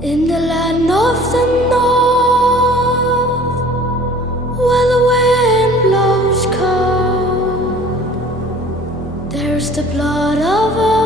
In the land of the north, where the wind blows cold, there's the blood of